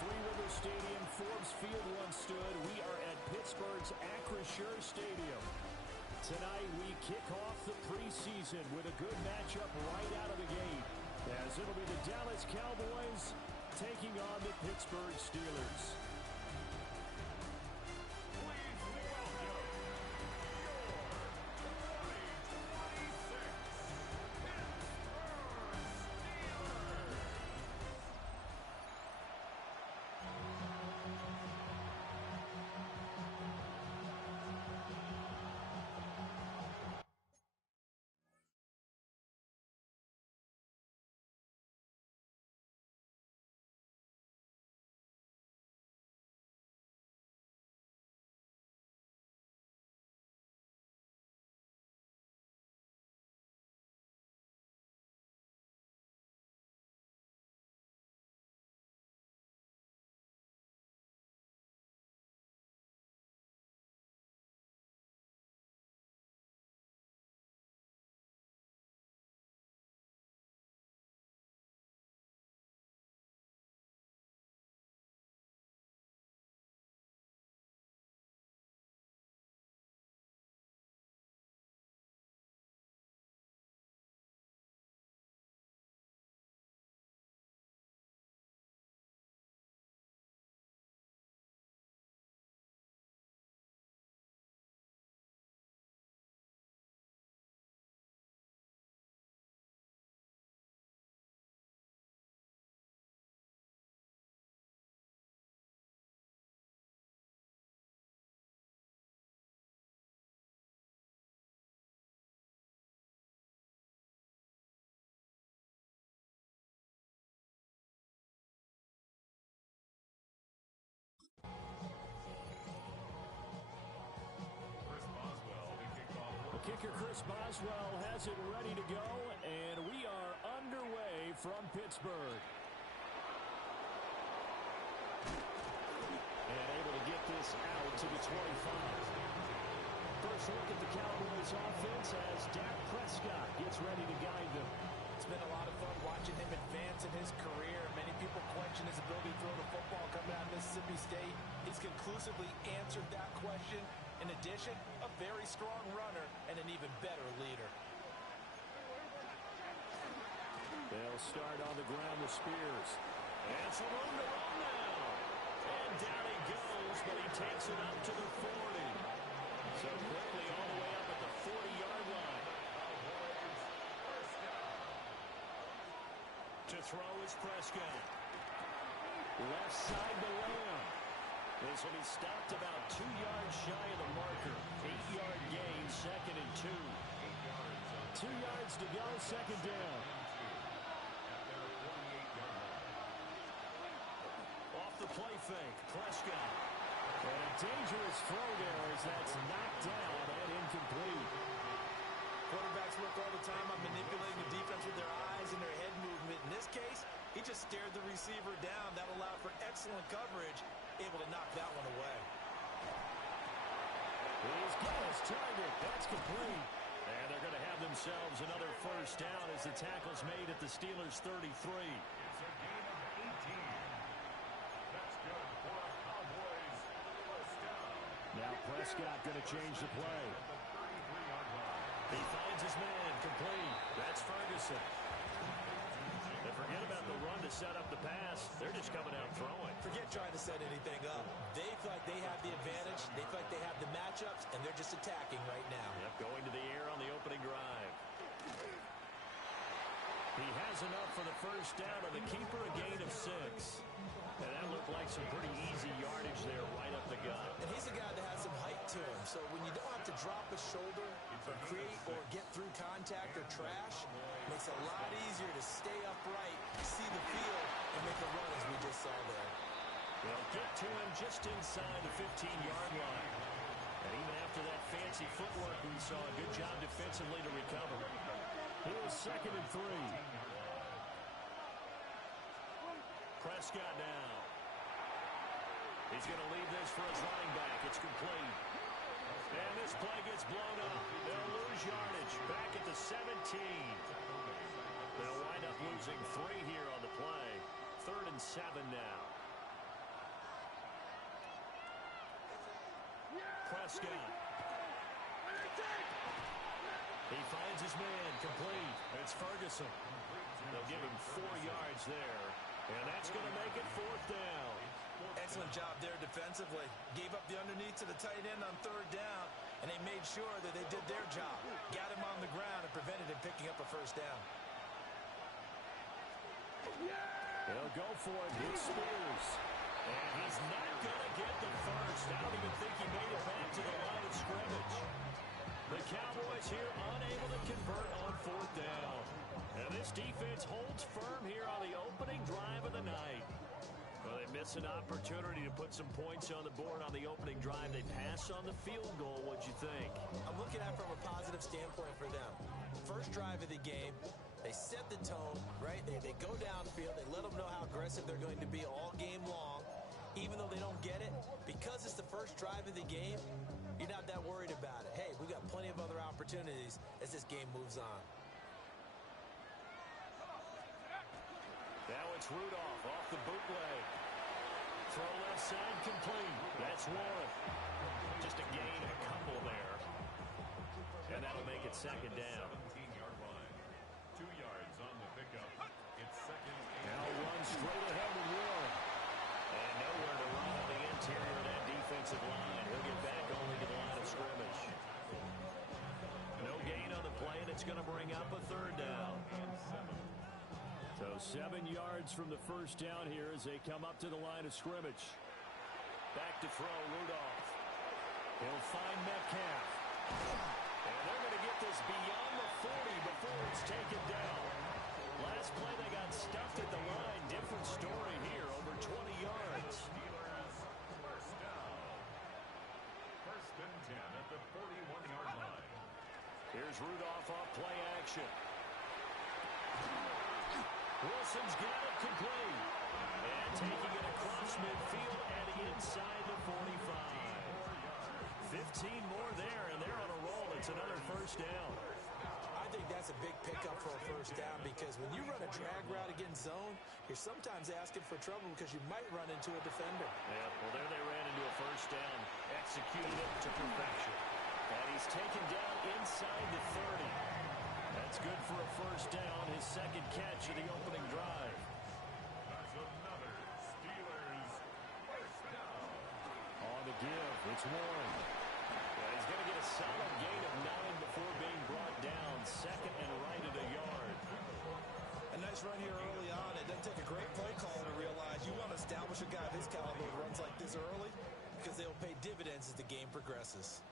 Three River Stadium, Forbes Field once stood. We are at Pittsburgh's Acrisure Stadium. Tonight we kick off the preseason with a good matchup right out of the gate, as it'll be the Dallas Cowboys taking on the Pittsburgh Steelers. Kicker Chris Boswell has it ready to go, and we are underway from Pittsburgh. And able to get this out to the 25. First look at the Cowboys offense as Dak Prescott gets ready to guide them. It's been a lot of fun watching him advance in his career. Many people question his ability to throw the football coming out of Mississippi State. He's conclusively answered that question. In addition, a very strong runner and an even better leader. They'll start on the ground with Spears. And some room to run now. And down he goes, but he takes it up to the 40. So quickly all the way up at the 40-yard line. To throw is Prescott. Left side to Lamb. This will be stopped about 2 yards shy of the marker. 8-yard gain, 2nd and 2. 2 yards to go, 2nd down. Off the play fake, Prescott. And a dangerous throw there as that's knocked down and incomplete. Quarterbacks work all the time on manipulating the defense with their eyes and their head movement. In this case, he just stared the receiver down. That allowed for excellent coverage, able to knock that one away. He's got his target. That's complete. And they're going to have themselves another first down as the tackle's made at the Steelers' 33. It's a gain of 18. That's good for a Cowboys first down. Now Prescott going to change the play. He finds his man, complete. That's Ferguson. And forget about the run to set up the pass. They're just coming out throwing. Forget trying to set anything up. They feel like they have the advantage. They feel like they have the matchups, and they're just attacking right now. Yep, going to the air on the opening drive. He has enough for the first down, and the keeper a gain of 6. And that looked like some pretty easy yardage there right up the gut. And he's a guy that has some height to him. So when you don't have to drop a shoulder or create or get through contact or trash, it makes it a lot easier to stay upright, see the field, and make a run as we just saw there. They'll get to him just inside the 15-yard line. And even after that fancy footwork, we saw a good job defensively to recover. Here's 2nd and 3. Prescott now. He's going to leave this for his running back. It's complete. And this play gets blown up. They'll lose yardage back at the 17. They'll wind up losing 3 here on the play. 3rd and 7 now. Prescott. He finds his man complete. It's Ferguson. They'll give him 4 yards there. And that's going to make it 4th down. Excellent job there defensively. Gave up the underneath to the tight end on 3rd down, and they made sure that they did their job. Got him on the ground and prevented him picking up a 1st down. They'll go for it. It's Spears. And he's not going to get the first. I don't even think he made it back to the line of scrimmage. The Cowboys here unable to convert on 4th down. And this defense holds firm here on the opening drive of the night. Well, they miss an opportunity to put some points on the board on the opening drive. They pass on the field goal. What'd you think? I'm looking at it from a positive standpoint for them. First drive of the game, they set the tone, right? They go downfield. They let them know how aggressive they're going to be all game long. Even though they don't get it, because it's the first drive of the game, you're not that worried about it. Hey, we've got plenty of other opportunities as this game moves on. Now it's Rudolph off the bootleg. Throw left side complete. That's one. Just a gain of a couple there. And that'll make it 2nd down. 17-yard line. 2 yards on the pickup. It's 2nd. Now run straight ahead with Warren. And nowhere to run on the interior of that defensive line. He'll get back only to the line of scrimmage. No gain on the play, and it's going to bring up a 3rd down. So 7 yards from the 1st down here as they come up to the line of scrimmage. Back to throw, Rudolph. He'll find Metcalf. And they're going to get this beyond the 40 before it's taken down. Last play they got stuffed at the line. Different story here, over 20 yards. Steelers, 1st down. 1st and 10 at the 41-yard line. Here's Rudolph off play action. Wilson's got it complete. And taking it across midfield and inside the 45. 15 more there, and they're on a roll. It's another 1st down. I think that's a big pickup for a 1st down because when you run a drag route against zone, you're sometimes asking for trouble because you might run into a defender. Yeah, well, there they ran into a 1st down. Executed it to perfection. And he's taken down inside the 30. That's good for a 1st down, his 2nd catch of the opening drive. That's another Steelers 1st down. On the give, it's Warren. Yeah, he's going to get a solid gain of 9 before being brought down. 2nd and right at a yard. A nice run here early on. It doesn't take a great play caller to realize you want to establish a guy of his caliber who runs like this early because they'll pay dividends as the game progresses.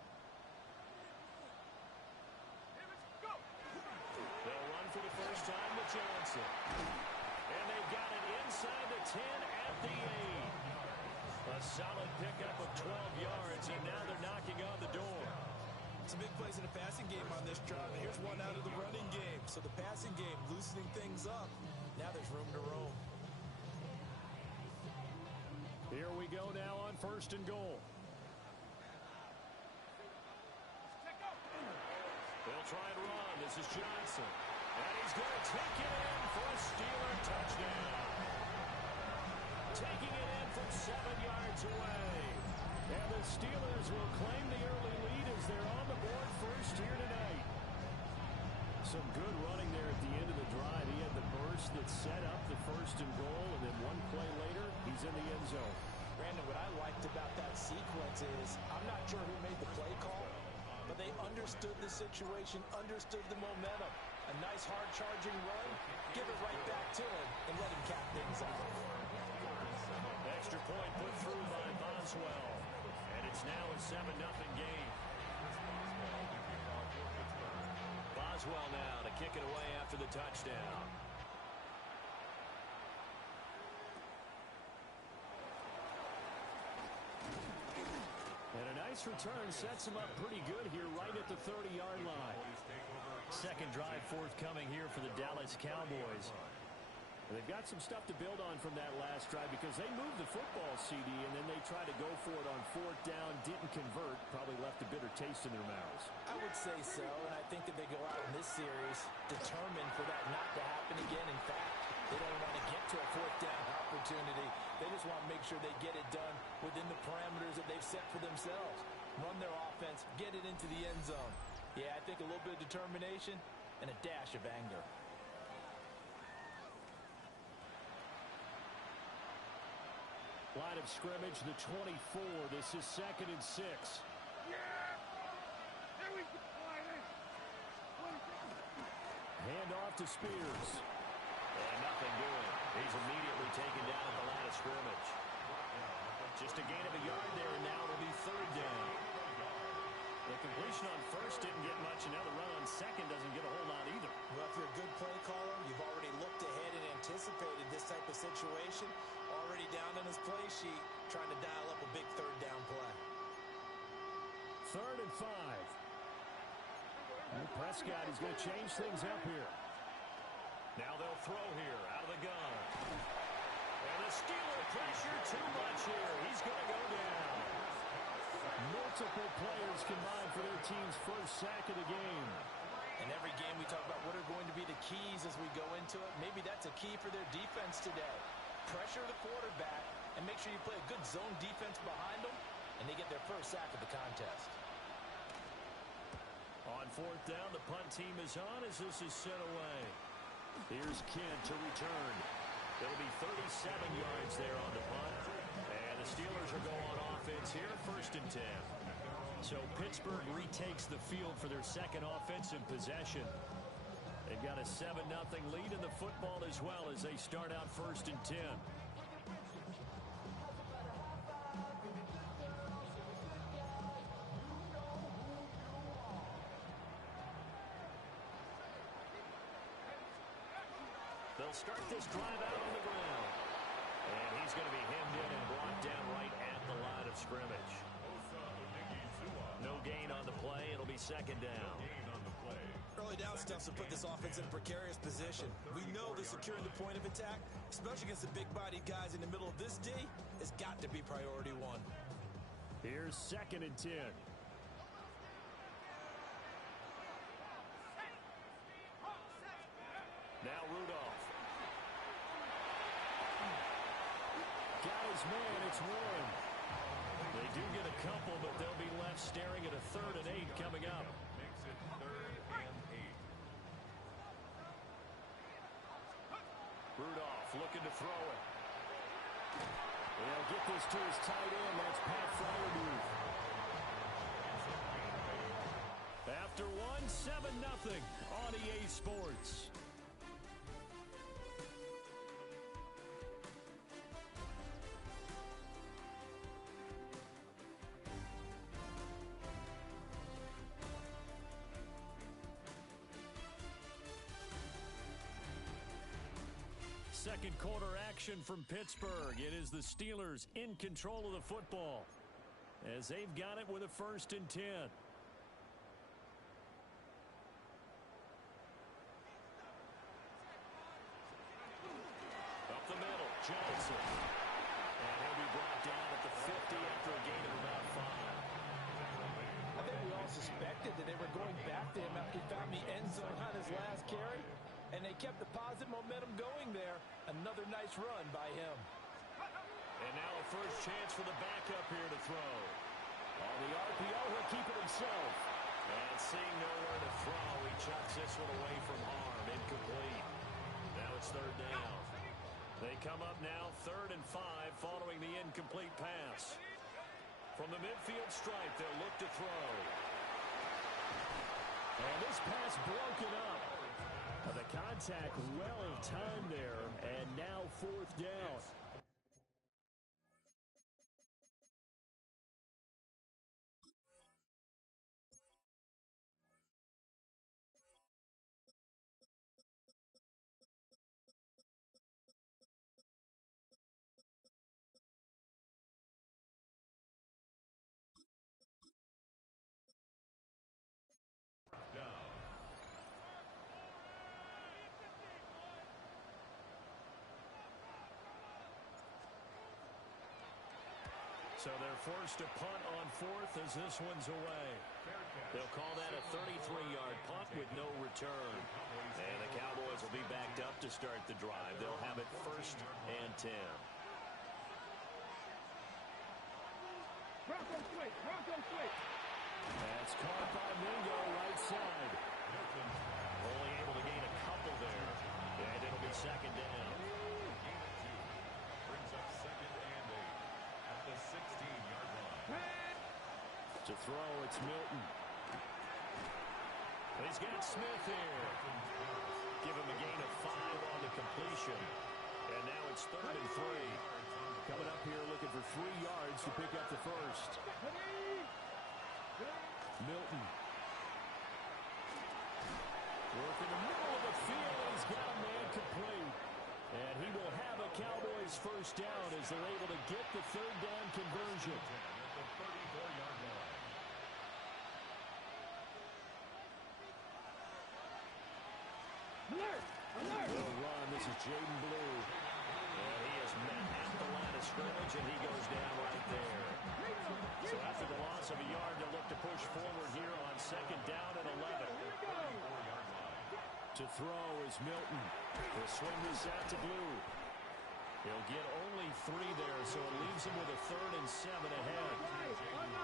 They'll run for the 1st time with Johnson. And they've got it inside the 10 at the 8. A solid pickup of 12 yards, and now they're knocking on the door. Some big plays in the passing game on this drive. Here's one out of the running game. So the passing game loosening things up. Now there's room to roam. Here we go now on 1st and goal. They'll try and run. This is Johnson. And he's going to take it in for a Steeler touchdown. Taking it in from 7 yards away. And the Steelers will claim the early lead as they're on the board first here tonight. Some good running there at the end of the drive. He had the burst that set up the 1st and goal, and then one play later, he's in the end zone. Brandon, what I liked about that sequence is I'm not sure who made the play call, but they understood the situation, understood the momentum. A nice hard-charging run, give it right back to him, and let him cap things off. Extra point put through by Boswell. And it's now a 7-0 game. Boswell now to kick it away after the touchdown. And a nice return sets him up pretty good here right at the 30-yard line. 2nd drive forthcoming here for the Dallas Cowboys. They've got some stuff to build on from that last drive because they moved the football, CD, and then they tried to go for it on 4th down, didn't convert, probably left a bitter taste in their mouths. I would say so, and I think that they go out in this series determined for that not to happen again. In fact, they don't want to get to a 4th down opportunity. They just want to make sure they get it done within the parameters that they've set for themselves. Run their offense, get it into the end zone. Yeah, I think a little bit of determination and a dash of anger. Line of scrimmage, the 24. This is 2nd and 6. Hand off to Spears. And nothing doing. He's immediately taken down at the line of scrimmage. Just a gain of a yard there, and now it'll be 3rd down. The completion on first didn't get much, and now the run on second doesn't get a whole lot either. Well, if you're a good play caller, you've already looked ahead and anticipated this type of situation. Already down on his play sheet, trying to dial up a big 3rd down play. 3rd and 5. And Prescott is going to change things up here. Now they'll throw here out of the gun. And the Steeler pressure too much here. He's going to go down. Multiple players combined for their team's first sack of the game. In every game we talk about what are going to be the keys as we go into it. Maybe that's a key for their defense today. Pressure the quarterback and make sure you play a good zone defense behind them, and they get their first sack of the contest. On 4th down, the punt team is on as this is sent away. Here's Kent to return. It'll be 37 yards there on the punt. And the Steelers are going on offense here, 1st and 10. So Pittsburgh retakes the field for their second offensive possession. They've got a 7-0 lead in the football as well as they start out 1st and 10. They'll start this drive out on the ground. And he's going to be hemmed in and brought down right at the line of scrimmage. No gain on the play. It'll be 2nd down. Early down stuffs will put this offense in a precarious position. We know that securing the point of attack, especially against the big-bodied guys in the middle of this D, has got to be priority 1. Here's 2nd and 10. Now Rudolph. Got his man. It's Warren. They do get a couple, but they'll be left staring at a 3rd and 8 coming up. Makes it 3rd and 8. Rudolph looking to throw it. They'll get this to his tight end. That's Pat Fryermuth. After one, 7-0 on EA Sports. Second quarter action from Pittsburgh. It is the Steelers in control of the football as they've got it with a 1st and 10. Up the middle, Johnson. And he'll be brought down at the 50 after a gain of about 5. I think we all suspected that they were going back to him after he found the end zone on his last carry. And they kept the positive momentum going there. Another nice run by him. And now a first chance for the backup here to throw. On the RPO, he'll keep it himself. And seeing nowhere to throw, he chucks this one away from harm. Incomplete. Now it's 3rd down. They come up now 3rd and 5 following the incomplete pass. From the midfield stripe, they'll look to throw. And this pass broken up. The contact well timed there, and now 4th down. So they're forced to punt on 4th as this one's away. They'll call that a 33-yard punt with no return. And the Cowboys will be backed up to start the drive. They'll have it 1st and 10. That's caught by Mingo right side. Only able to gain a couple there. And it'll be second down. Brings up second and 8 at the 16-yard line. To throw, it's Milton. He's got Smith here. Give him a gain of 5 on the completion. And now it's 3rd and 3. Coming up here looking for 3 yards to pick up the first. Milton. Work in the middle of the field. He's got a man complete. And he will have a Cowboys first down as they're able to get the 3rd down conversion. At the 34-yard line. Well run. This is Jaden Blue. And he is met at the line of scrimmage, and he goes down right there. So after the loss of a yard, they'll look to push forward here on 2nd down and 11. To throw is Milton. He'll swing this out to Blue. He'll get only 3 there, so it leaves him with a 3rd and 7 ahead. A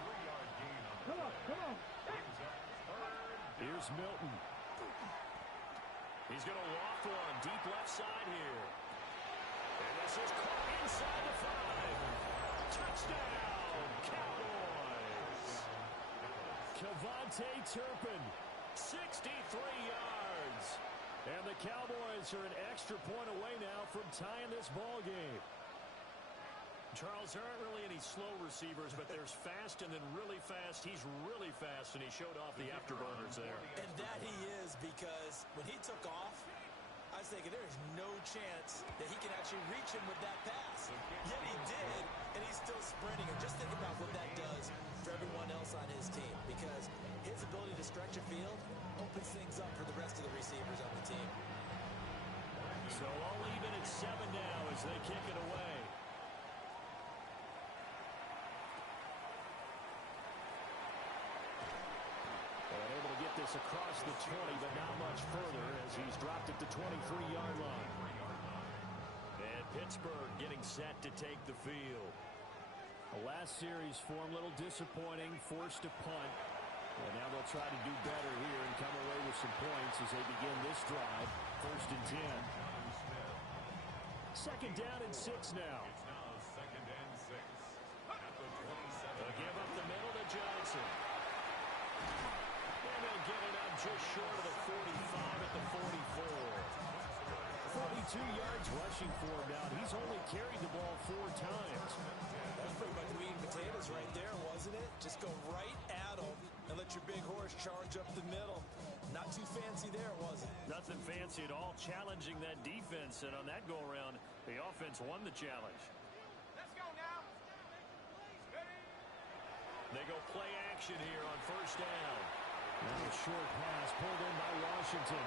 3-yard gain on the play. Brings up 3rd. Here's Milton. He's going to loft one deep left side here. And this is caught inside the 5. Touchdown, Cowboys. Kevontae Turpin, 63 yards. And the Cowboys are an extra point away now from tying this ball game. Charles, there aren't really any slow receivers, but there's fast and then really fast. He's really fast, and he showed off the afterburners there. And that he is, because when he took off, I was thinking there is no chance that he can actually reach him with that pass. Yet he did, and he's still sprinting. And just think about what that does for everyone else on his team, because his ability to stretch a field opens things up for the rest of the receivers on the team. So all even at 7 now as they kick it away. And able to get this across the 20, but not much further as he's dropped it to 23-yard line. And Pittsburgh getting set to take the field. The last series for him, a little disappointing, forced to punt. And now they'll try to do better here and come away with some points as they begin this drive. 1st and 10. 2nd down and 6 now. It's now 2nd and 6 at the 27. They'll give up the middle to Johnson. And they'll get it up just short of the 45 at the 44. 42 yards rushing for him now. He's only carried the ball 4 times. That's pretty much meat and potatoes right there, wasn't it? Just go right at him and let your big horse charge up the middle. Not too fancy there, was it? Nothing fancy at all, challenging that defense. And on that go-around, the offense won the challenge. Let's go now. They go play action here on 1st down. Now a short pass pulled in by Washington.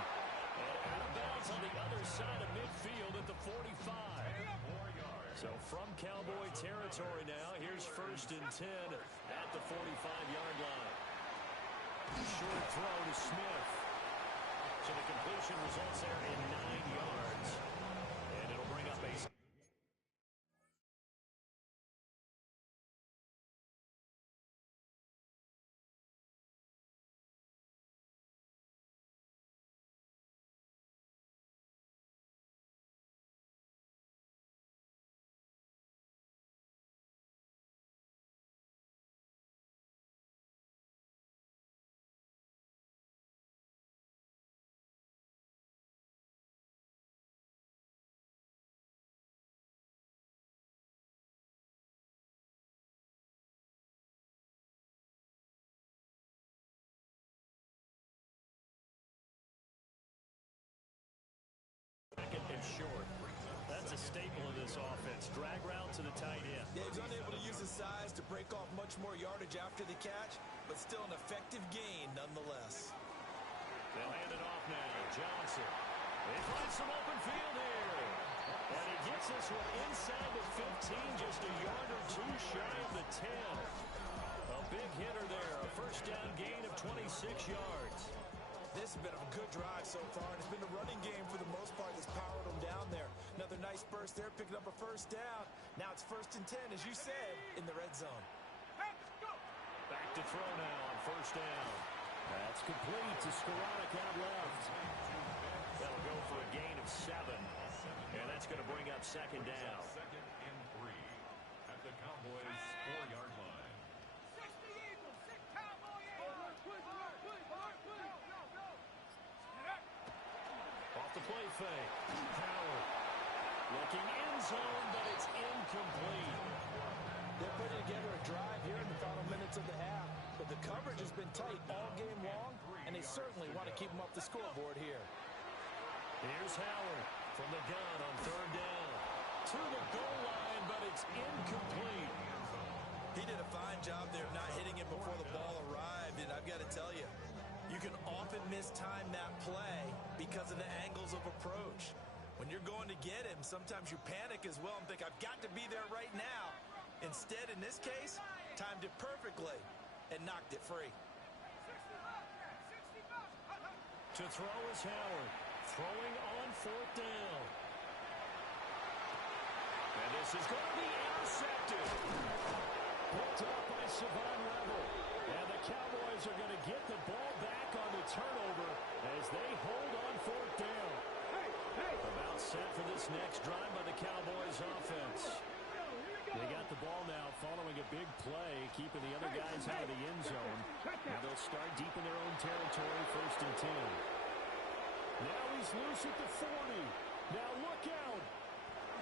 And out of bounds on the other side of midfield at the 45. So from Cowboy territory now, here's 1st and 10 at the 45-yard line. Short throw to Smith. So the completion results there in 9 yards. And it'll bring up a... Second and short. That's a staple of this offense. Drag route to the tight end. Yeah, he's unable to use his size to break off much more yardage after the catch, but still an effective gain nonetheless. They'll hand it off now. Johnson. They find some open field here. And he gets this one inside the 15, just a yard or 2 shy of the 10. A big hitter there. A 1st down gain of 26 yards. This has been a good drive so far, and it's been a running game for the most part that's powered them down there. Another nice burst there, picking up a 1st down. Now it's 1st and 10, as you said, in the red zone. to throw now on first down. That's complete to Skoranek out left. That'll go for a gain of 7. And that's going to bring up second down. Second and 3 at the Cowboys' 4-yard line. Off the play fake. Howard looking end zone, but it's incomplete. They're putting together a drive here in the final minutes of the half, but the coverage has been tight all game long, and they certainly want to keep them up the scoreboard here. Here's Howard from the gun on third down. To the goal line, but it's incomplete. He did a fine job there of not hitting it before the ball arrived, and I've got to tell you, you can often mistime that play because of the angles of approach. When you're going to get him, sometimes you panic as well and think, I've got to be there right now. Instead, in this case, timed it perfectly and knocked it free. To throw is Howard. Throwing on fourth down. And this is going to be intercepted. Picked up by Savon Revel. And the Cowboys are going to get the ball back on the turnover as they hold on fourth down. About set for this next drive by the Cowboys offense. They got the ball now following a big play, keeping the other guys out of the end zone. Now they'll start deep in their own territory, 1st and 10. Now he's loose at the 40. Now look out.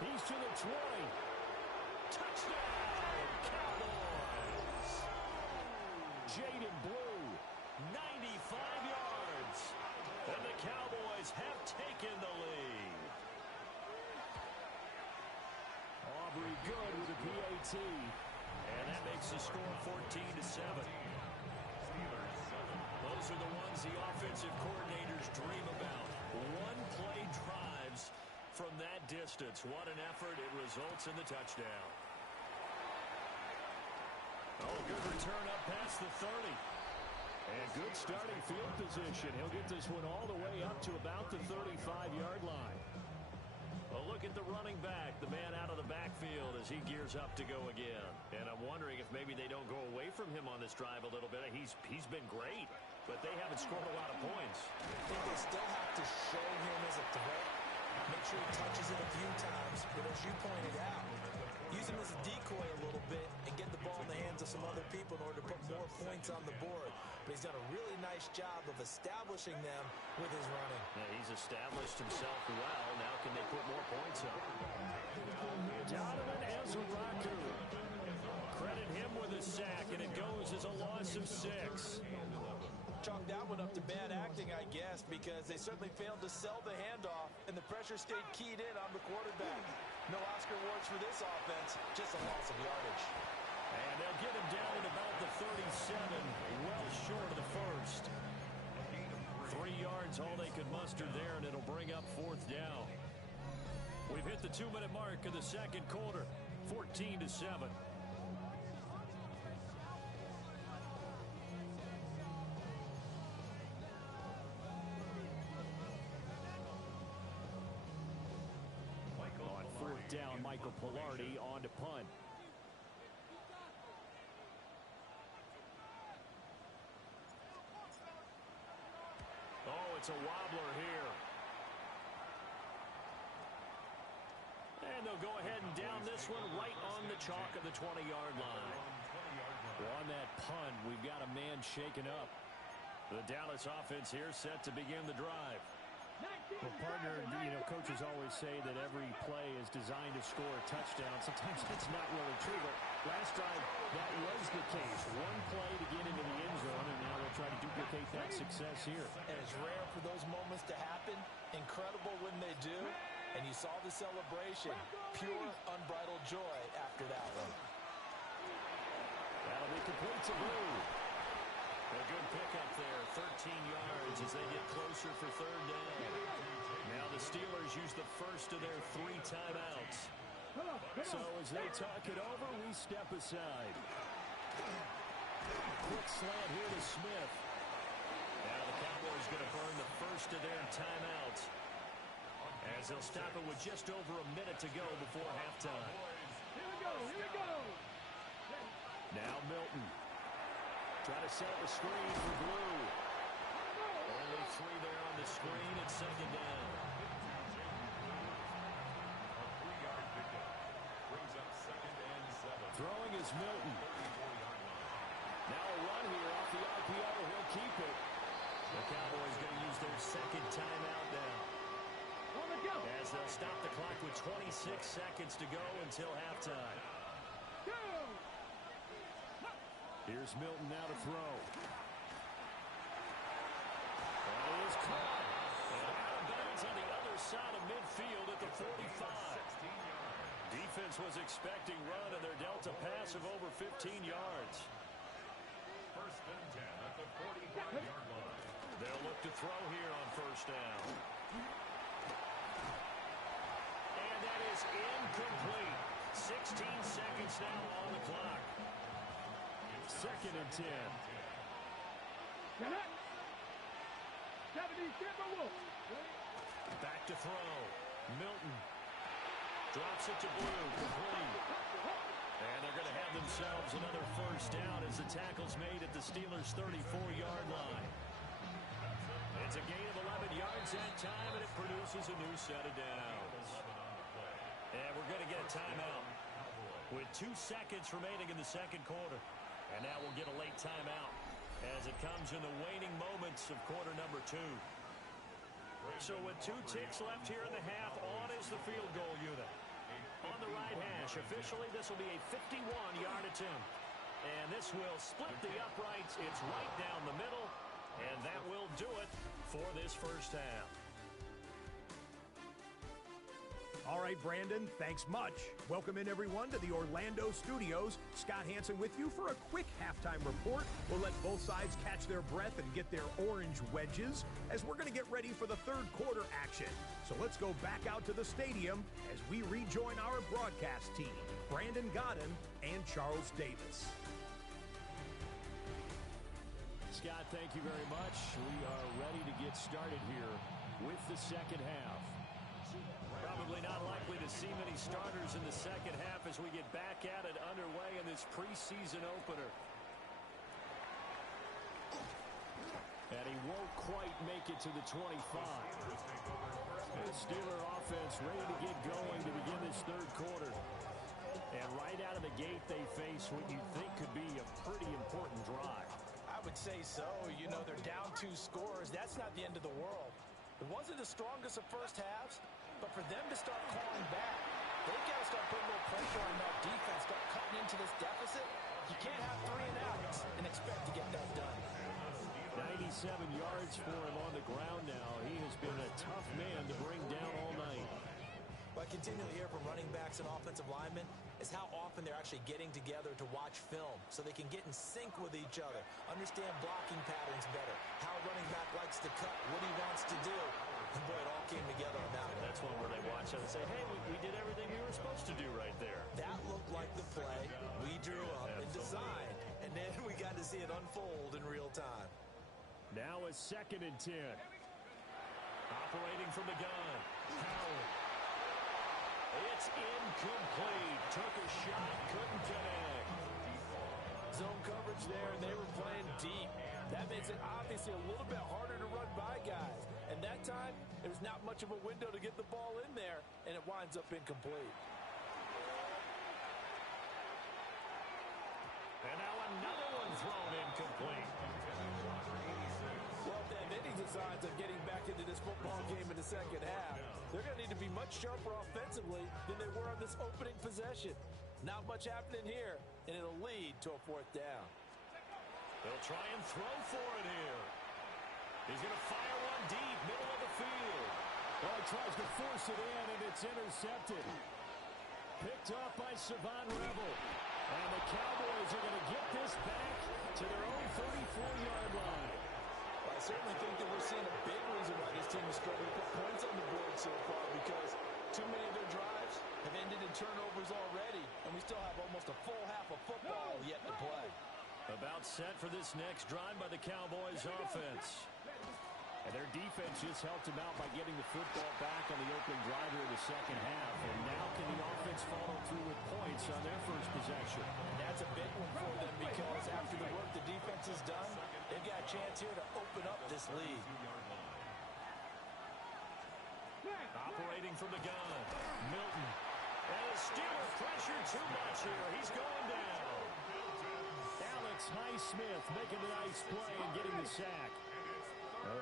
He's to the 20. Touchdown, Cowboys. Jaden Blue, 95 yards. And the Cowboys have taken the lead. Aubrey Good with a PAT. And that makes the score 14-7. Those are the ones the offensive coordinators dream about. One-play drives from that distance. What an effort. It results in the touchdown. Oh, good return up past the 30. And good starting field position. He'll get this one all the way up to about the 35-yard line. A look at the running back, the man out of the backfield as he gears up to go again. And I'm wondering if maybe they don't go away from him on this drive a little bit. He's been great, but they haven't scored a lot of points. I think they still have to show him as a threat. Make sure he touches it a few times, but as you pointed out, use him as a decoy a little bit and get the ball in the hands of some other people in order to put more points on the board. But he's done a really nice job of establishing them with his running. Yeah, he's established himself well. Now can they put more points up? Donovan Ezraku. Credit him with a sack, and it goes as a loss of 6. Chalk that one up to bad acting, I guess, because they certainly failed to sell the handoff, and the pressure stayed keyed in on the quarterback. No Oscar awards for this offense, just a loss of yardage. And they'll get him down at about the 37, well short of the first. 3 yards, all they could muster there, and it'll bring up fourth down. We've hit the 2-minute mark of the second quarter, 14-7. On fourth down, Michael Pilardi on to punt. Oh, it's a wobbler here. And they'll go ahead and down this one right on the chalk of the 20-yard line. On that punt, we've got a man shaken up. The Dallas offense here set to begin the drive. Well, partner, coaches always say that every play is designed to score a touchdown. Sometimes that's not really true, but last drive, that was the case. One play to get into the end zone, and now they'll try to duplicate that success here. And it's rare for those moments to happen. Incredible when they do. And you saw the celebration. Pure, unbridled joy after that one. That'll be complete to Blue. A good pickup there, 13 yards as they get closer for third down. Now the Steelers use the first of their 3 timeouts. So as they talk it over, we step aside. Quick slant here to Smith. Now the Cowboys going to burn the first of their timeouts as they'll stop it with just over a minute to go before halftime. Now Milton. Try to set up a screen for Blue. Only 3 there on the screen. It's second down. A 3-yard pickup. Brings up 2nd and 7. Throwing is Milton. 34-yard line. Now a run here off the RPO. He'll keep it. The Cowboys going to use their second timeout now, as they'll stop the clock with 26 seconds to go until halftime. Here's Milton now to throw. That is caught. And out of bounds on the other side of midfield at the 45. Defense was expecting run, and they're dealt a pass of over 15 yards. 1st and 10 at the 45-yard line. They'll look to throw here on 1st down. And that is incomplete. 16 seconds now on the clock. 2nd and 10. Back to throw. Milton drops it to Blue. Complete. And they're going to have themselves another 1st down as the tackle's made at the Steelers' 34-yard line. It's a gain of 11 yards that time, and it produces a new set of downs. And we're going to get a timeout with 2 seconds remaining in the 2nd quarter. And now we'll get a late timeout as it comes in the waning moments of quarter number 2. So with 2 ticks left here in the half, on is the field goal unit. On the right hash, officially this will be a 51-yard attempt. And this will split the uprights. It's right down the middle. And that will do it for this 1st half. All right, Brandon, thanks much. Welcome in, everyone, to the Orlando studios. Scott Hansen with you for a quick halftime report. We'll let both sides catch their breath and get their orange wedges as we're going to get ready for the 3rd quarter action. So let's go back out to the stadium as we rejoin our broadcast team, Brandon Godden and Charles Davis. Scott, thank you very much. We are ready to get started here with the 2nd half. Probably not likely to see many starters in the 2nd half as we get back at it underway in this preseason opener. And he won't quite make it to the 25. The Steeler offense ready to get going to begin this 3rd quarter. And right out of the gate, they face what you think could be a pretty important drive. I would say so. You know, they're down 2 scores. That's not the end of the world. It wasn't the strongest of 1st halves, but for them to start clawing back, they've got to start putting a little pressure on that defense, start cutting into this deficit. You can't have 3 and outs and expect to get that done. 97 yards for him on the ground now. He has been a tough man to bring down all night. What I continually hear from running backs and offensive linemen is how often they're actually getting together to watch film so they can get in sync with each other, understand blocking patterns better, how a running back likes to cut, what he wants to do. And boy, it all came together on that one. That's one where they watch it and say, hey, we did everything we were supposed to do right there. That looked like the play we drew up and designed, and then we got to see it unfold in real time. Now a 2nd and 10. Operating from the gun. Howard. It's incomplete. Took a shot, couldn't connect. Zone coverage there, and they were playing deep. That makes it obviously a little bit harder to run by guys. And that time, there's not much of a window to get the ball in there, and it winds up incomplete. And now another one thrown incomplete. Well, if they have any designs of getting back into this football game in the 2nd half, they're going to need to be much sharper offensively than they were on this opening possession. Not much happening here, and it'll lead to a 4th down. They'll try and throw for it here. He's going to fire one deep, middle of the field. Well, he tries to force it in, and it's intercepted. Picked off by Savon Rebel. And the Cowboys are going to get this back to their own 34-yard line. Well, I certainly think that we're seeing a big reason why this team is struggling to put points on the board so far, because too many of their drives have ended in turnovers already, and we still have almost a full half of football yet to play. About set for this next drive by the Cowboys offense. And their defense just helped them out by getting the football back on the opening drive here in the 2nd half. And now can the offense follow through with points on their first possession? And that's a big one for them, because after the work the defense offense is done, they've got a chance here to open up this lead. Operating from the gun, Milton. And the Steelers pressure too much here. He's going down. Alex Highsmith making a nice play and getting the sack.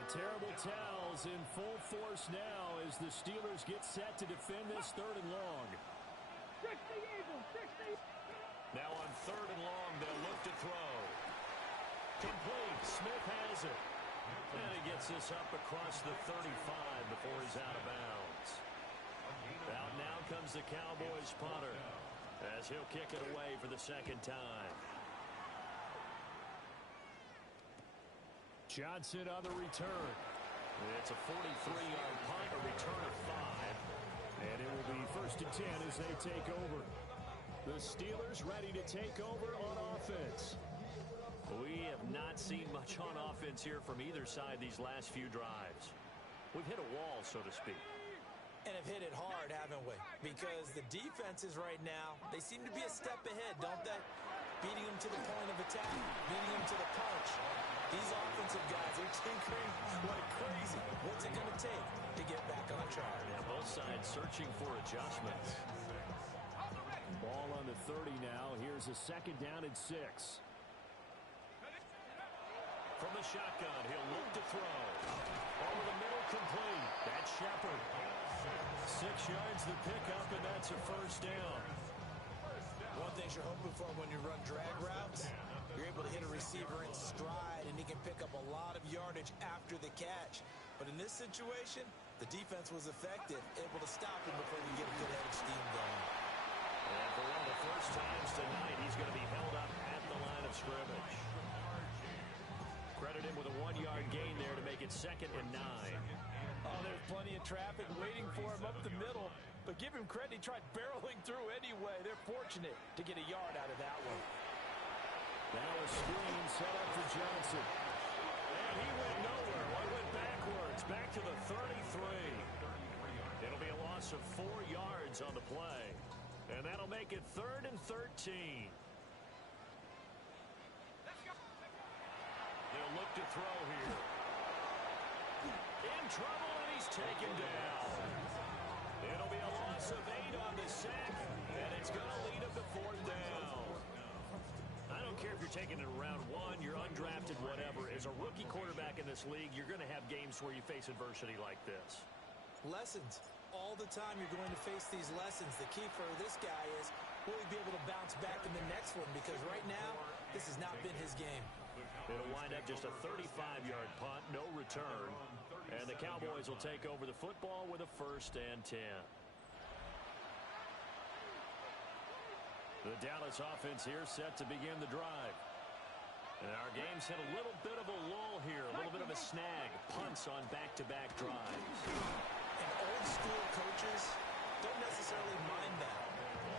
Terrible towels in full force now as the Steelers get set to defend this 3rd and long. 60 Eagles, 60. Now on 3rd and long, they'll look to throw. Complete. Smith has it. And he gets this up across the 35 before he's out of bounds. Out now comes the Cowboys punter as he'll kick it away for the 2nd time. Johnson on the return. It's a 43-yard punt, a return of 5. And it will be 1st and 10 as they take over. The Steelers ready to take over on offense. We have not seen much on offense here from either side these last few drives. We've hit a wall, so to speak. And have hit it hard, haven't we? Because the defenses right now, they seem to be a step ahead, don't they? Beating them to the point of attack, beating them to the punch. These offensive guys are tinkering like crazy. What's it going to take to get back on track? Yeah, both sides searching for adjustments. Ball on the 30 now. Here's a 2nd down and 6. From the shotgun, he'll look to throw. Over the middle, complete. That's Shepard. 6 yards the pickup, and that's a 1st down. One thing you're hoping for when you run drag routes, you're able to hit a receiver in stride, and he can pick up a lot of yardage after the catch. But in this situation, the defense was effective, able to stop him before he get a good head of steam going. And for one of the first times tonight, he's going to be held up at the line of scrimmage. Credit him with a 1-yard gain there to make it 2nd and 9. Oh, there's plenty of traffic waiting for him up the middle. But give him credit, he tried barreling through anyway. They're fortunate to get a yard out of that one. Now a screen set up for Johnson. And he went nowhere. One went backwards, back to the 33. It'll be a loss of 4 yards on the play. And that'll make it 3rd and 13. They'll look to throw here. In trouble, and he's taken down. It'll be a loss of 8 on the sack, and it's going to lead him to 4th down. I don't care if you're taking it in round 1, you're undrafted, whatever. As a rookie quarterback in this league, you're going to have games where you face adversity like this. Lessons. All the time you're going to face these lessons. The key for this guy is, will he be able to bounce back in the next one? Because right now, this has not been his game. It'll wind up just a 35-yard punt, no return. And the Cowboys will take over the football with a 1st and 10. The Dallas offense here set to begin the drive. And our game's hit a little bit of a lull here, a little bit of a snag. Punts on back-to-back drives. And old-school coaches don't necessarily mind that.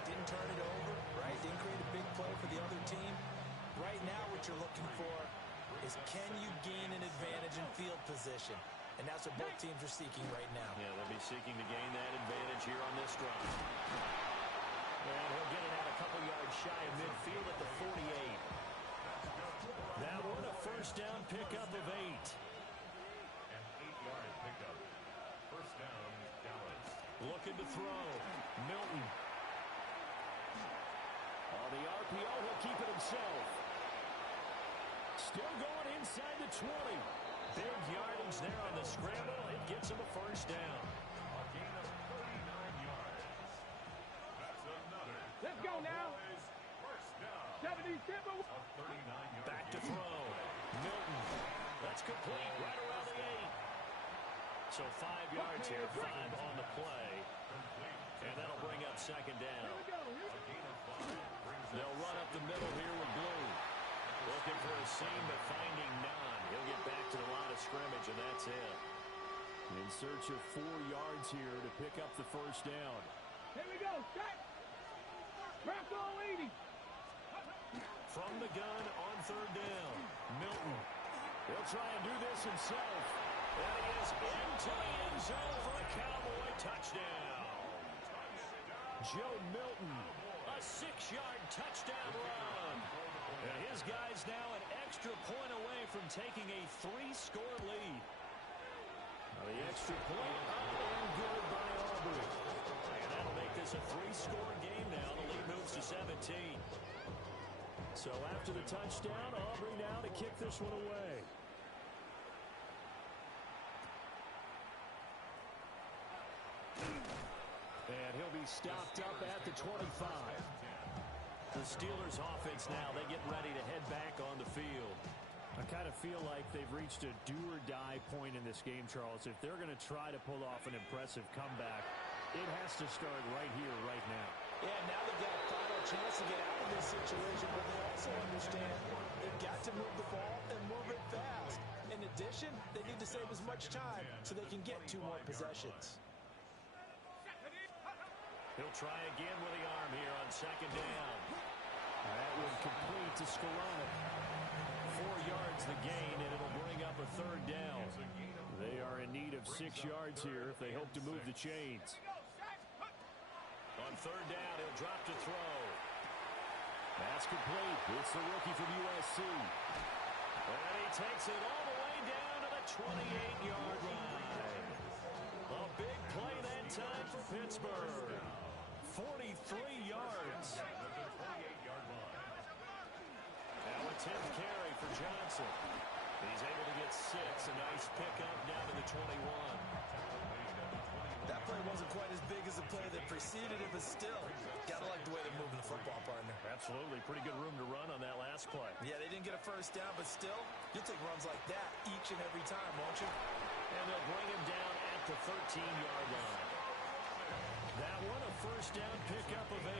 Didn't turn it over, right? Didn't create a big play for the other team. Right now, what you're looking for is, can you gain an advantage in field position? And that's what both teams are seeking right now. Yeah, they'll be seeking to gain that advantage here on this drive. And he'll get it out a couple yards shy of midfield at the 48. That one a 1st down pickup of 8. An 8-yard pickup. 1st down, Dallas. Looking to throw. Milton. On the RPO, he'll keep it himself. Still going inside the 20. Big yardage there on the scramble. It gets him a 1st down. A gain of 39 yards. That's another. Let's go now. Cowboys 1st down. 70 Timber. A 39-yard Back to throw. Milton. That's complete right around the 8. So 5 yards here, 5 on the play. And that'll bring up 2nd down. A gain of 5 brings They'll run up the middle here with Blue. Looking for a seam, but finding none. He'll get back to the line of scrimmage, and that's it. In search of 4 yards here to pick up the 1st down. Here we go. Set. Wrap all 80. From the gun on 3rd down. Milton. He'll try and do this himself. And he is into the end zone for a Cowboy touchdown. Joe Milton, a 6-yard touchdown run. And his guy's now an extra extra point away from taking a 3-score lead. The extra point up and good by Aubrey. And that'll make this a 3-score game now. The lead moves to 17. So after the touchdown, Aubrey now to kick this one away. And he'll be stopped up at the 25. The Steelers offense now, they get ready to head back on the field. I kind of feel like they've reached a do-or-die point in this game, Charles. If they're going to try to pull off an impressive comeback, it has to start right here, right now. Yeah, now they've got a final chance to get out of this situation, but they also understand they've got to move the ball and move it fast. In addition, they need to save as much time so they can get 2 more possessions. He'll try again with the arm here on second down. That would complete to Skoranek. 4 yards the gain, and it'll bring up a third down. They are in need of 6 yards here if they hope to move the chains. On third down, he'll drop to throw. That's complete. It's the rookie from USC. And he takes it all the way down to the 28-yard line. A big play that time for Pittsburgh. 43 yards. Now a 10th carry for Johnson. He's able to get 6. A nice pickup down to the 21. That play wasn't quite as big as the play that preceded it, but still, gotta like the way they're moving the football, partner. Absolutely. Pretty good room to run on that last play. Yeah, they didn't get a first down, but still, you'll take runs like that each and every time, won't you? And they'll bring him down at the 13-yard line. That one, a first down pickup of 8.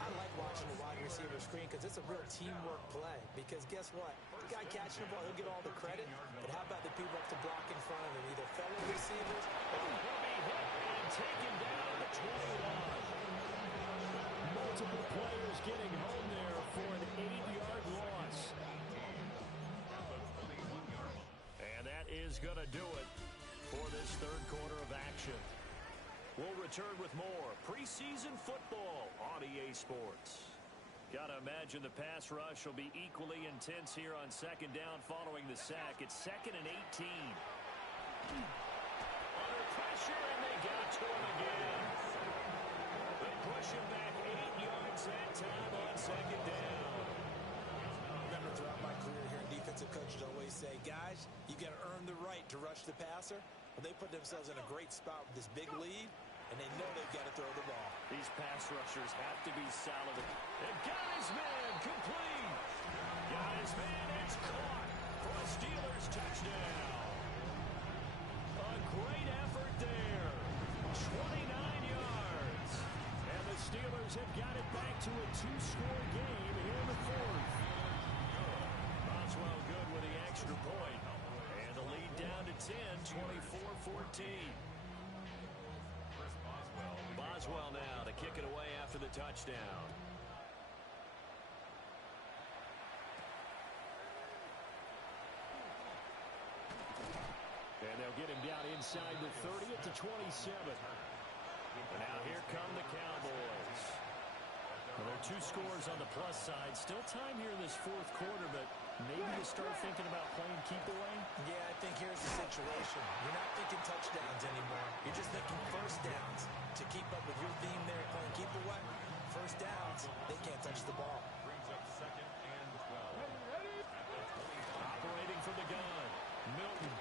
I like watching the wide receiver screen because it's a real teamwork play. Because guess what? The guy catching the ball, he'll get all the credit. But how about the people up to block in front of him? Either fellow receivers or he'll be hit and taken down at the 21. Multiple players getting home there for an 8-yard loss. And that is going to do it for this third quarter of action. We'll return with more preseason football on EA Sports. Gotta imagine the pass rush will be equally intense here on second down following the sack. It's 2nd and 18. Under pressure, and they got to him again. They push him back 8 yards that time on second down. I remember throughout my career here, defensive coaches always say, guys, you got to earn the right to rush the passer. But they put themselves in a great spot with this big lead, and they know they've got to throw the ball. These pass rushers have to be solid. And got his man, complete. Got his man, it's caught for a Steelers touchdown. A great effort there. 29 yards. And the Steelers have got it back to a 2-score game here in the 4th. Boswell good with the extra point. And the lead down to 10, 24-14. Boswell now to kick it away after the touchdown. And they'll get him down inside the 30 at the 27. And now here come the Cowboys. Well, there are 2 scores on the plus side. Still time here in this 4th quarter, but maybe you start thinking about playing keep away? Yeah, I think here's the situation. You're not thinking touchdowns anymore. You're just thinking first downs. To keep up with your theme there, playing keep away, first downs, they can't touch the ball. Brings up 2nd and 12. Operating from the gun. Milton.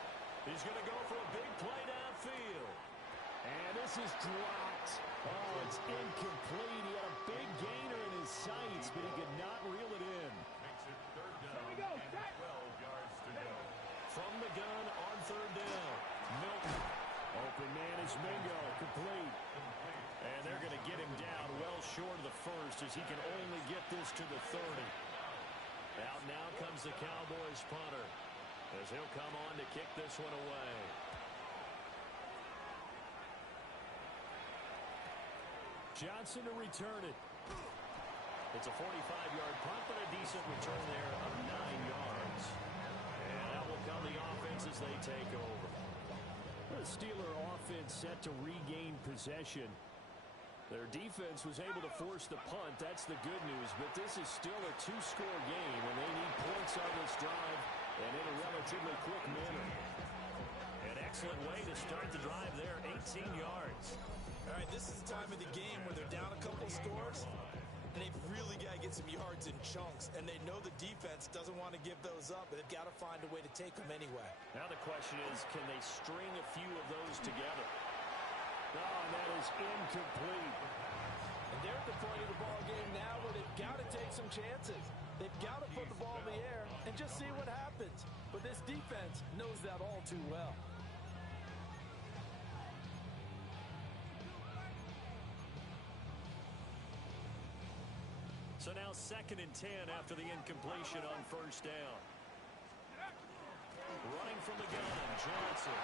He's going to go for a big play downfield. And this is dropped. Oh, it's incomplete. He had a big gainer in his sights, but he could not reel it in. Makes it 3rd down and 12 yards to go. From the gun on 3rd down. Milton. Open man is Mingo. Complete. And they're going to get him down well short of the first as he can only get this to the 30. Out now comes the Cowboys punter as he'll come on to kick this one away. Johnson to return it. It's a 45-yard punt, but a decent return there of 9 yards. And that will come the offense as they take over. The Steeler offense set to regain possession. Their defense was able to force the punt. That's the good news. But this is still a two-score game, and they need points on this drive and in a relatively quick manner. An excellent way to start the drive there, 18 yards. All right, this is the time of the game where they're down a couple of scores, and they've really got to get some yards in chunks, and they know the defense doesn't want to give those up, but they've got to find a way to take them anyway. Now the question is, can they string a few of those together? Oh, and that is incomplete. And they're at the point of the ball game now where they've got to take some chances. They've got to put the ball in the air and just see what happens. But this defense knows that all too well. So now 2nd and 10 after the incompletion on first down. Running from the gun, Johnson.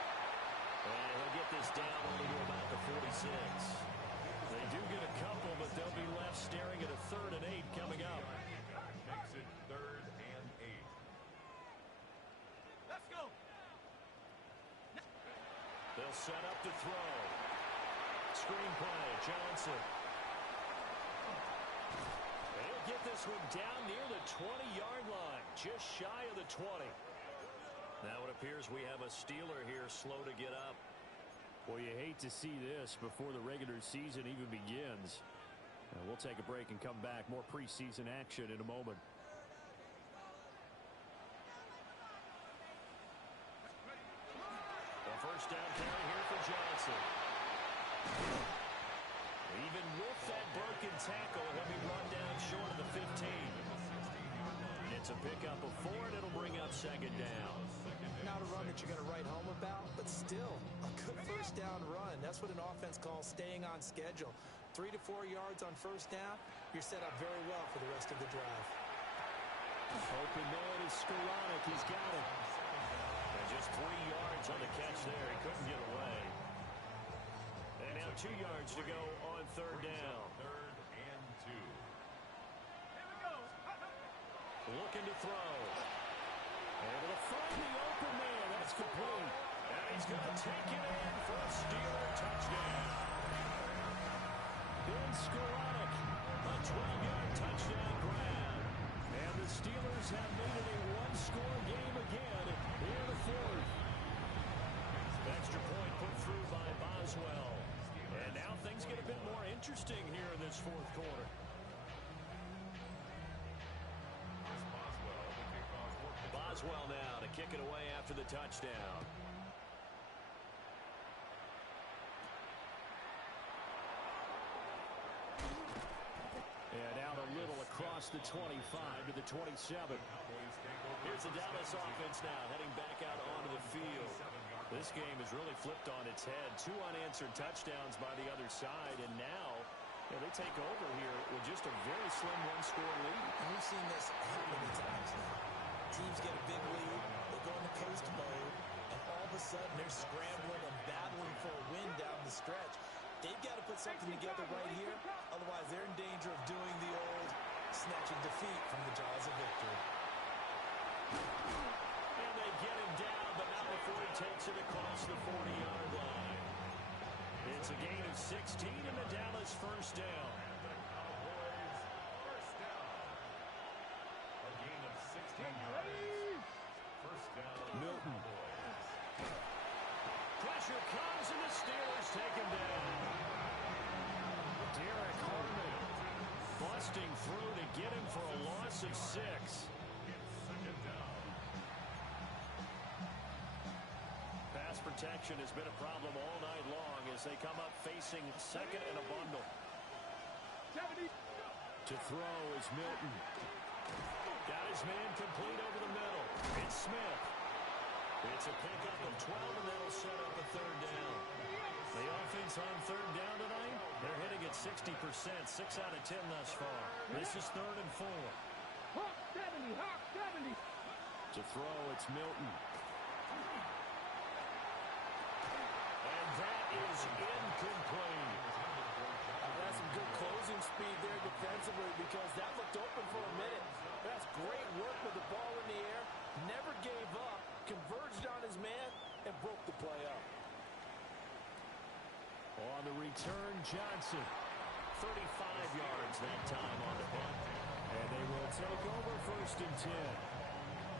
And he'll get this down only to about the 46. They do get a couple, but they'll be left staring at a 3rd and 8 coming up. Makes it 3rd and 8. Let's go. They'll set up to throw. Screen play, Johnson. They'll get this one down near the 20-yard line, just shy of the 20. Now it appears we have a Steeler here slow to get up. Well, you hate to see this before the regular season even begins. We'll take a break and come back. More preseason action in a moment. The first down carry here for Johnson. Even with that broken tackle, he'll be run down short of the 15. It's a pickup of 4, and it'll bring up 2nd down. Not a run that you're going to write home about, but still a good first down run. That's what an offense calls staying on schedule. 3 to 4 yards on first down, you're set up very well for the rest of the drive. Open man is Skoranek. He's got it. And just 3 yards on the catch there. He couldn't get away. And now 2 yards to go on 3rd down. 3rd and 2. Looking to throw. Able to find the open man. That's complete. And he's going to take it in for a Steeler touchdown. Ben Skoranek, a 12-yard touchdown grab. And the Steelers have made it a one-score game again in the 4th. Extra point put through by Boswell. And now things get a bit more interesting here in this 4th quarter. Boswell now to kick it away after the touchdown. And out a little across the 25 to the 27. Here's the Dallas offense now heading back out onto the field. This game has really flipped on its head. 2 unanswered touchdowns by the other side, and now they take over here with just a very slim one-score lead. And we've seen this how many times now. Teams get a big lead, they go into coast mode, and all of a sudden they're scrambling and battling for a win down the stretch. They've got to put something together right here, otherwise they're in danger of doing the old snatching defeat from the jaws of victory. And they get him down, but not before he takes it across the 40-yard line. It's a gain of 16 in the Dallas first down. Milton. Pressure comes, and the Steelers take him down. Derek Harmon busting through to get him for a loss of 6. Pass protection has been a problem all night long as they come up facing 2nd and a bundle. To throw is Milton. Got his man complete over the middle. It's Smith. It's a pickup of 12, and that'll set up a 3rd down. The offense on 3rd down tonight, they're hitting at 60%, 6 out of 10 thus far. This is 3rd and 4. Hawk 70, Hawk 70. To throw, it's Milton. And that is incomplete. That's some good closing speed there defensively because that looked open for a minute. That's great work with the ball in the air. Never gave up, converged on his man, and broke the play up. On the return, Johnson. 35 yards that time on the punt. And they will take over 1st and 10.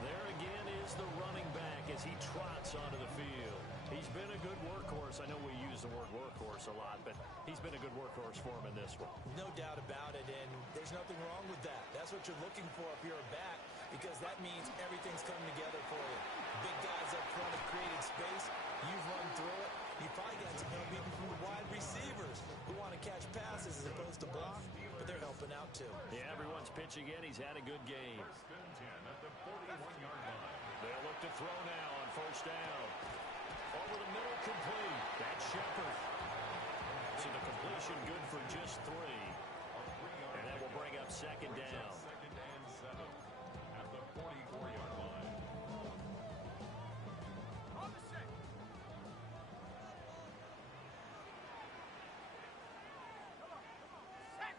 There again is the running back as he trots onto the field. He's been a good workhorse. I know we use the word workhorse a lot, but he's been a good workhorse for him in this one. No doubt about it, and there's nothing wrong with that. That's what you're looking for if you're a back, because that means everything's coming together for you. Big guys up front have created space. You've run through it. You probably got some help even from the wide receivers who want to catch passes as opposed to block, but they're helping out too. Yeah, everyone's pitching in. He's had a good game. 1st and 10 at the 41-yard line. They'll look to throw now on 1st down. Over the middle, complete. That's Shepard. So the completion good for just 3. And that will bring up 2nd down. 2nd and 7 at the 44-yard line. On the set. Set.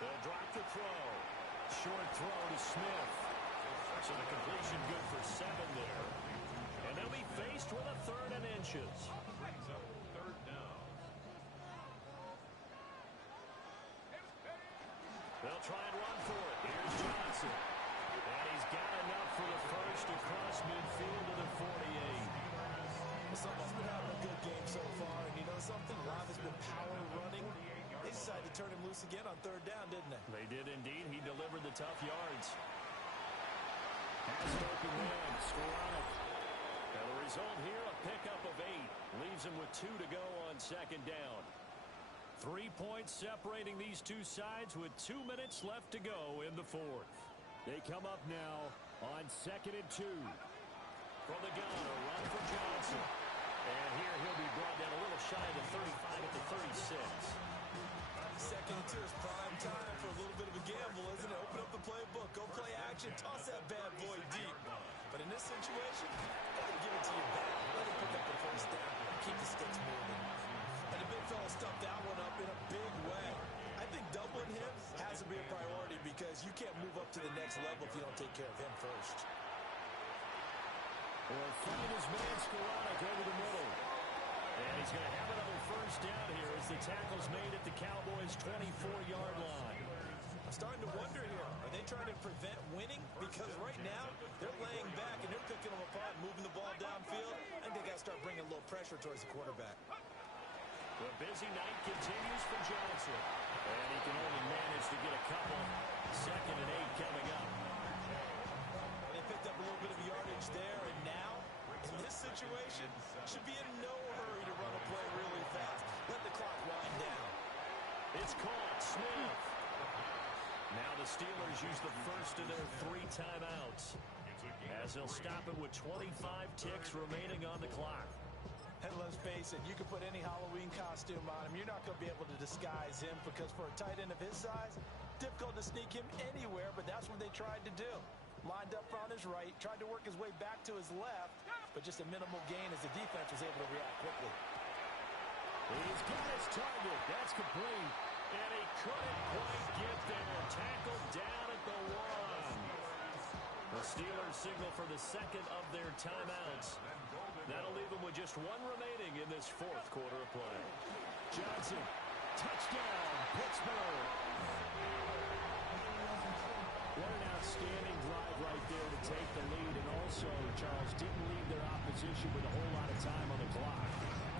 They'll drop the throw. Short throw to Smith. So the completion good for 7 there. And they'll be faced with a 3rd and inches. Brings up 3rd down. They'll try and run for it. Here's Johnson. And he's got enough for the first across midfield to the 48. Someone's been having a good game so far, and you know something? Live has been power running. They decided to turn him loose again on 3rd down, didn't they? They did indeed. He delivered the tough yards. Has it open man, Skoranek. And the result here, a pickup of 8. Leaves him with 2 to go on 2nd down. 3 points separating these two sides with 2 minutes left to go in the 4th. They come up now on 2nd and 2. From the gun, a run for Johnson. And here he'll be brought down a little shy of the 35 at the 36. 2nd and 2 is prime time for a little bit of a gamble, isn't it? Open up the playbook, go play action, toss that bad boy deep. But in this situation, gotta give it to your back. Let him pick up the 1st down. Keep the sticks moving. And the big fella stuffed that one up in a big way. I think doubling him has to be a priority because you can't move up to the next level if you don't take care of him first. Or find his man Skoranek over the middle. And he's going to have another 1st down here as the tackle's made at the Cowboys' 24-yard line. I'm starting to wonder here, are they trying to prevent winning? Because right now, they're laying back and they're picking them apart, moving the ball downfield. I think they got to start bringing a little pressure towards the quarterback. The busy night continues for Johnson. And he can only manage to get a couple. 2nd and 8 coming up. They picked up a little bit of yardage there, and now, in this situation, should be in no hurry to run a play really fast. Let the clock wind down. It's caught. Smith. Now the Steelers use the first of their 3 timeouts, as they'll stop it with 25 ticks remaining on the clock. And let's face it, you can put any Halloween costume on him. You're not going to be able to disguise him because for a tight end of his size, difficult to sneak him anywhere, but that's what they tried to do. Lined up on his right, tried to work his way back to his left, but just a minimal gain as the defense was able to react quickly. He's got his target. That's complete. And he couldn't quite get there. Tackled down at the 1. The Steelers signal for the 2nd of their timeouts. That'll leave them with just 1 remaining in this 4th quarter of play. Johnson, touchdown, Pittsburgh. What an outstanding drive right there to take the lead. And also, Charles, didn't leave their opposition with a whole lot of time on the clock.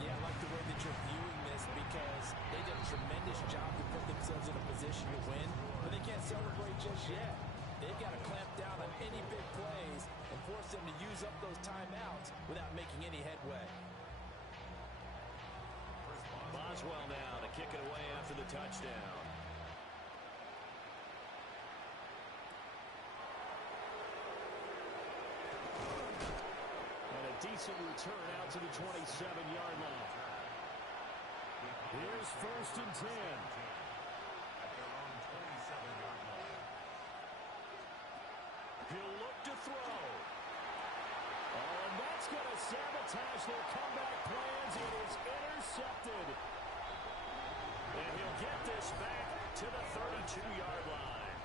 Yeah, I like the way that you're viewing this because they did a tremendous job to put themselves in a position to win, but they can't celebrate just yet. They've got to clamp down on any big plays and force them to use up those timeouts without making any headway. Boswell now to kick it away after the touchdown. And a decent return out to the 27-yard line. Here's 1st and 10. He'll look to throw. Oh, and that's going to sabotage their comeback plans. It is intercepted. And he'll get this back to the 32-yard line.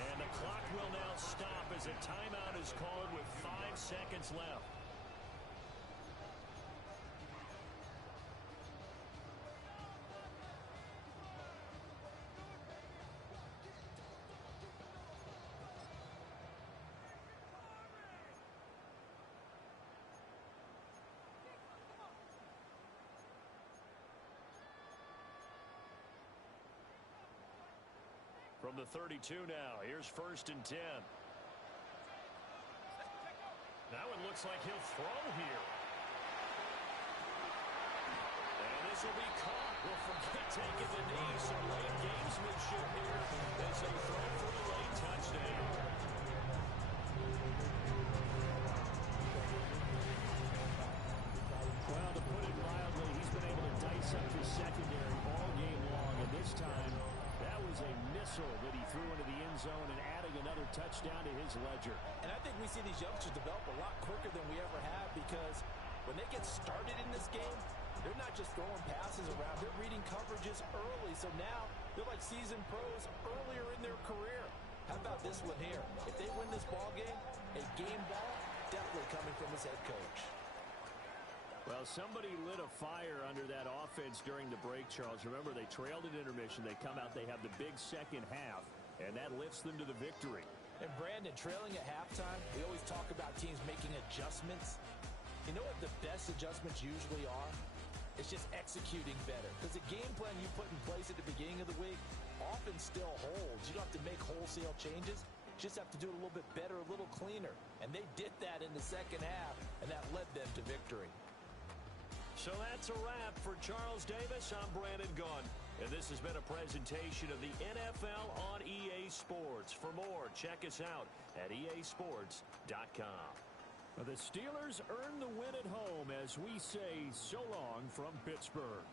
And the clock will now stop as a timeout is called with 5 seconds left. From the 32 now, here's 1st and 10. That one looks like he'll throw here. And this will be caught. We'll forget taking the knee. Some late gamesmanship here as they throw for a late touchdown. Well, to put it mildly, he's been able to dice up the secondary all game long. And this time, that was a missile that he threw into the end zone and adding another touchdown to his ledger. And I think we see these youngsters develop a lot quicker than we ever have, because when they get started in this game, they're not just throwing passes around. They're reading coverages early. So now they're like seasoned pros earlier in their career. How about this one here? If they win this ball game, a game ball definitely coming from his head coach. Well, somebody lit a fire under that offense during the break, Charles. Remember, they trailed at intermission. They come out, they have the big second half, and that lifts them to the victory. And Brandon, trailing at halftime, we always talk about teams making adjustments. You know what the best adjustments usually are? It's just executing better. Because the game plan you put in place at the beginning of the week often still holds. You don't have to make wholesale changes. You just have to do it a little bit better, a little cleaner. And they did that in the second half, and that led them to victory. So that's a wrap for Charles Davis. I'm Brandon Gunn. And this has been a presentation of the NFL on EA Sports. For more, check us out at easports.com. The Steelers earn the win at home as we say so long from Pittsburgh.